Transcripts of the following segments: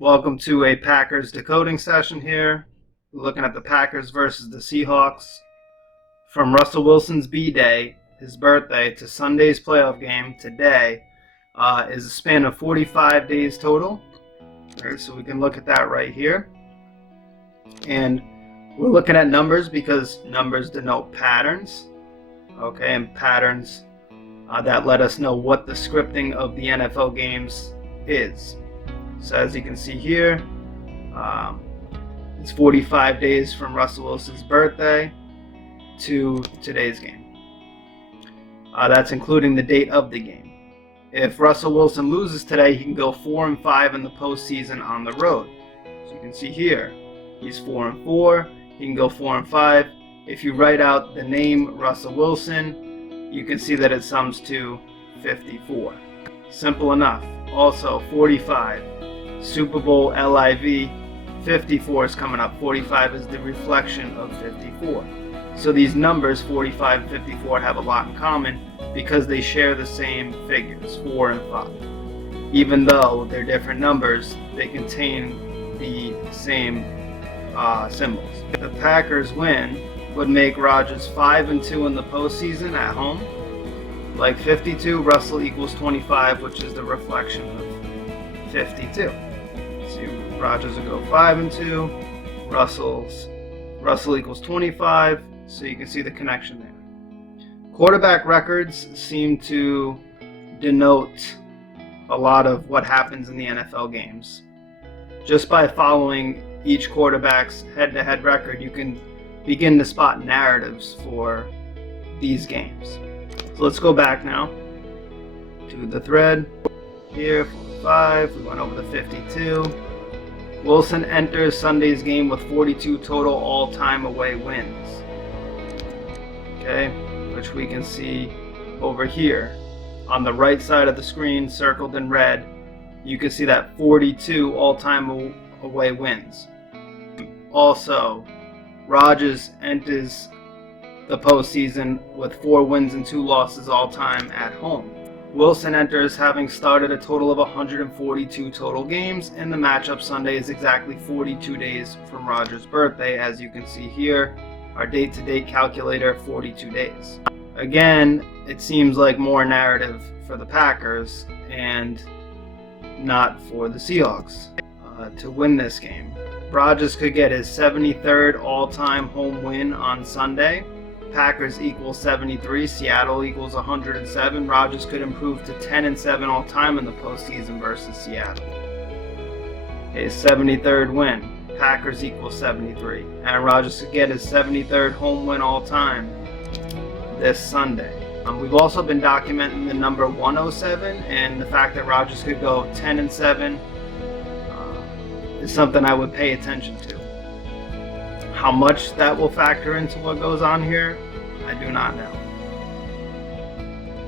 Welcome to a Packers decoding session here. We're looking at the Packers versus the Seahawks. From Russell Wilson's B-Day, his birthday, to Sunday's playoff game today is a span of 45 days total. All right, so we can look at that right here. And we're looking at numbers because numbers denote patterns. Okay, and patterns that let us know what the scripting of the NFL games is. So as you can see here, it's 45 days from Russell Wilson's birthday to today's game. That's including the date of the game. If Russell Wilson loses today, he can go 4-5 in the postseason on the road. So you can see here, he's 4-4. He can go 4-5. If you write out the name Russell Wilson, you can see that it sums to 54. Simple enough. Also, 45. Super Bowl LIV, 54 is coming up. 45 is the reflection of 54. So these numbers, 45 and 54, have a lot in common because they share the same figures, 4 and 5. Even though they're different numbers, they contain the same symbols. The Packers win would make Rodgers 5-2 in the postseason at home. Like 52, Russell equals 25, which is the reflection of 52. So Rodgers will go 5-2. Russell equals 25. So you can see the connection there. Quarterback records seem to denote a lot of what happens in the NFL games. Just by following each quarterback's head-to-head record, you can begin to spot narratives for these games. So let's go back now to the thread here, 45. We went over the 52. Wilson enters Sunday's game with 42 total all-time away wins. Okay, which we can see over here on the right side of the screen, circled in red. You can see that 42 all-time away wins. Also, Rodgers enters the postseason with 4 wins and 2 losses all-time at home. Wilson enters having started a total of 142 total games, and the matchup Sunday is exactly 42 days from Rodgers' birthday. As you can see here, our date-to-date calculator, 42 days. Again, it seems like more narrative for the Packers and not for the Seahawks to win this game. Rodgers could get his 73rd all-time home win on Sunday. Packers equals 73. Seattle equals 107. Rodgers could improve to 10-7 all-time in the postseason versus Seattle. His 73rd win. Packers equals 73. And Rodgers could get his 73rd home win all-time this Sunday. We've also been documenting the number 107, and the fact that Rodgers could go 10-7 is something I would pay attention to. How much that will factor into what goes on here, I do not know.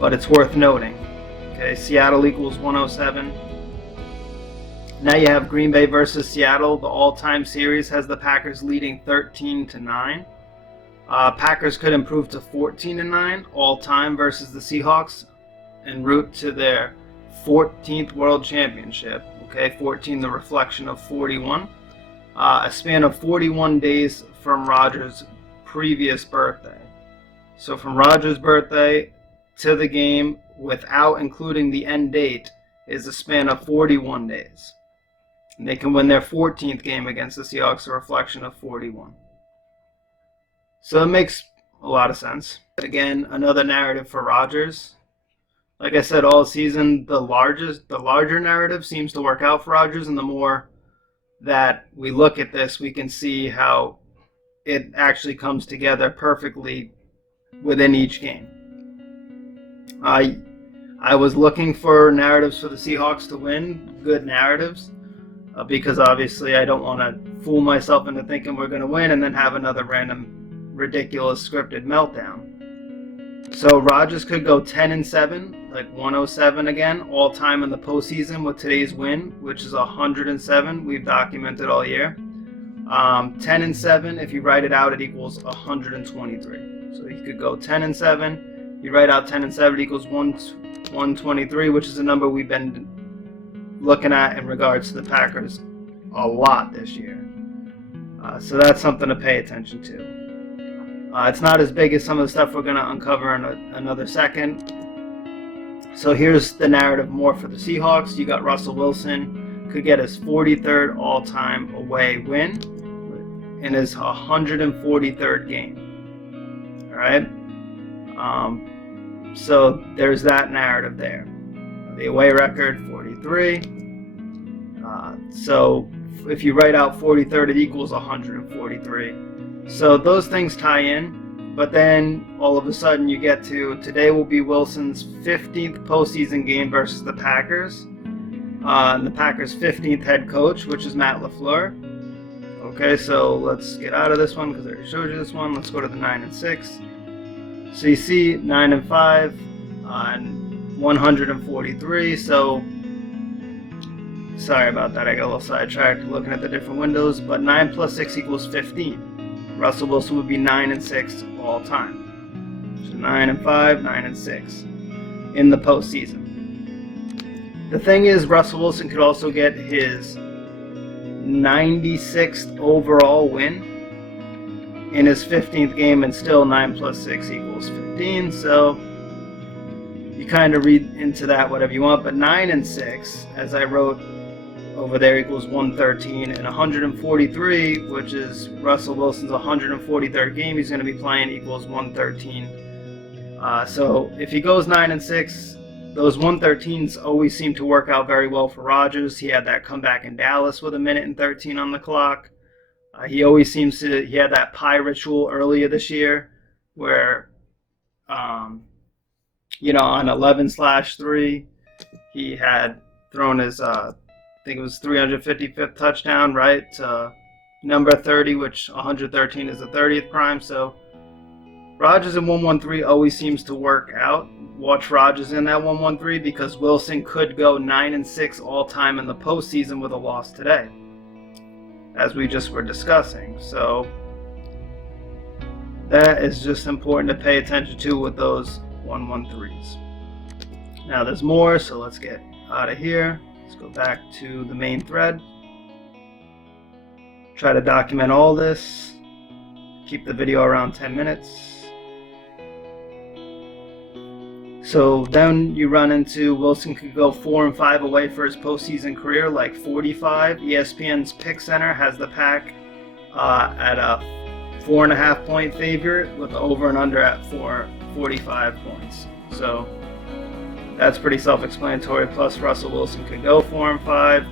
But it's worth noting. Okay, Seattle equals 107. Now you have Green Bay versus Seattle. The all-time series has the Packers leading 13-9. Packers could improve to 14-9 all-time versus the Seahawks en route to their 14th World Championship. Okay, 14, the reflection of 41. A span of 41 days from Rodgers' previous birthday. So from Rodgers' birthday to the game, without including the end date, is a span of 41 days. And they can win their 14th game against the Seahawks, a reflection of 41. So it makes a lot of sense. Again, another narrative for Rodgers. Like I said, all season, the larger narrative seems to work out for Rodgers, and the more that we look at this, we can see how it actually comes together perfectly within each game. I was looking for narratives for the Seahawks to win, good narratives, because obviously I don't want to fool myself into thinking we're going to win and then have another random, ridiculous scripted meltdown. So Rodgers could go 10-7, like 107 again, all time in the postseason with today's win, which is 107. We've documented all year. 10-7, if you write it out, it equals 123. So he could go 10-7. You write out 10-7, it equals 123, which is a number we've been looking at in regards to the Packers a lot this year. So that's something to pay attention to. It's not as big as some of the stuff we're going to uncover in another second. So here's the narrative more for the Seahawks. You got Russell Wilson could get his 43rd all-time away win in his 143rd game. All right. So there's that narrative there. The away record 43. So if you write out 43rd, it equals 143. So those things tie in, but then all of a sudden you get to today will be Wilson's 15th postseason game versus the Packers. And the Packers' 15th head coach, which is Matt LaFleur. Okay, so let's get out of this one because I already showed you this one. Let's go to the 9-6. So you see 9-5 on 143. So sorry about that. I got a little sidetracked looking at the different windows. But 9 plus 6 equals 15. Russell Wilson would be 9-6 all time. So 9-5, 9-6 in the postseason. The thing is, Russell Wilson could also get his 96th overall win in his 15th game, and still 9 plus 6 equals 15. So you kind of read into that whatever you want. But 9-6, as I wrote over there, equals 113, and 143, which is Russell Wilson's 143rd game he's going to be playing, equals 113. So if he goes 9-6, those 113s always seem to work out very well for Rodgers. He had that comeback in Dallas with 1:13 on the clock. He always seems to. He had that pie ritual earlier this year, where, on 11/3, he had thrown his. I think it was 355th touchdown, right? Number 30, which 113 is the 30th prime. So Rodgers in 113 always seems to work out. Watch Rodgers in that 113 because Wilson could go 9-6 all time in the postseason with a loss today, as we just were discussing. So that is just important to pay attention to with those 113s. Now there's more, so let's get out of here. Let's go back to the main thread. Try to document all this. Keep the video around 10 minutes. So then you run into Wilson could go 4-5 away for his postseason career, like 45. ESPN's Pick Center has the Pack at a 4.5 point favorite with the over and under at 45 points. So that's pretty self-explanatory. Plus Russell Wilson could go 4-5.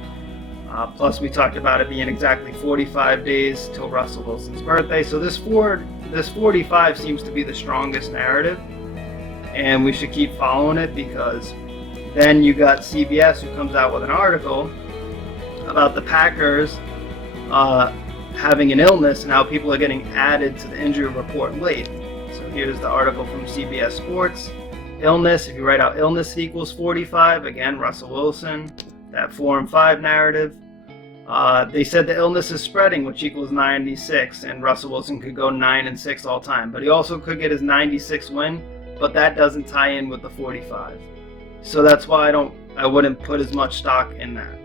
Plus we talked about it being exactly 45 days till Russell Wilson's birthday. So this 45 seems to be the strongest narrative. And we should keep following it because then you got CBS who comes out with an article about the Packers having an illness and how people are getting added to the injury report late. So here's the article from CBS Sports. Illness, if you write out illness equals 45, again, Russell Wilson, that 4-5 narrative. They said the illness is spreading, which equals 96, and Russell Wilson could go 9-6 all time. But he also could get his 96th win. But that doesn't tie in with the 45. So that's why I wouldn't put as much stock in that.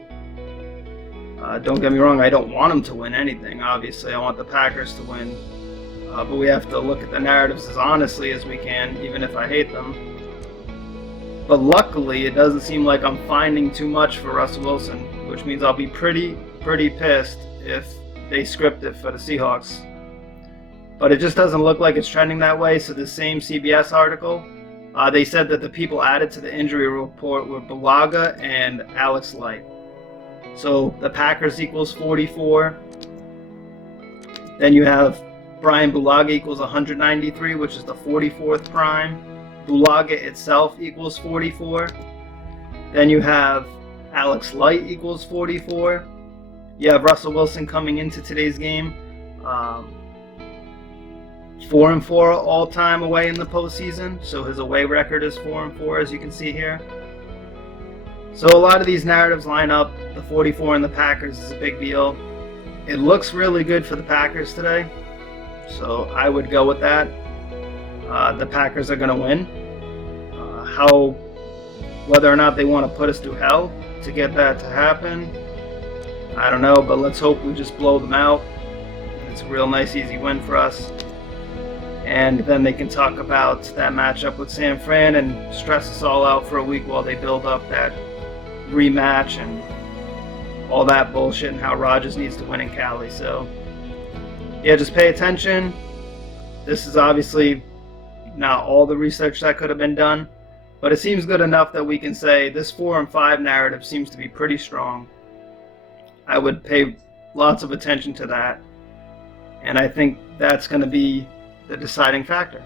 Don't get me wrong, I don't want them to win anything. Obviously, I want the Packers to win. But we have to look at the narratives as honestly as we can, even if I hate them. But luckily, it doesn't seem like I'm finding too much for Russell Wilson, which means I'll be pretty pissed if they script it for the Seahawks. But it just doesn't look like it's trending that way. So the same CBS article, they said that the people added to the injury report were Bulaga and Alex Light. So the Packers equals 44. Then you have Brian Bulaga equals 193, which is the 44th prime. Bulaga itself equals 44. Then you have Alex Light equals 44. You have Russell Wilson coming into today's game. 4-4 all time away in the postseason, so his away record is 4-4, as you can see here. So a lot of these narratives line up. The 44 in the Packers is a big deal. It looks really good for the Packers today, so I would go with that. The Packers are going to win. Whether or not they want to put us through hell to get that to happen, I don't know, but let's hope we just blow them out. It's a real nice, easy win for us. And then they can talk about that matchup with San Fran and stress us all out for a week while they build up that rematch and all that bullshit and how Rodgers needs to win in Cali. So, yeah, just pay attention. This is obviously not all the research that could have been done, but it seems good enough that we can say this 4-5 narrative seems to be pretty strong. I would pay lots of attention to that, and I think that's going to be the deciding factor.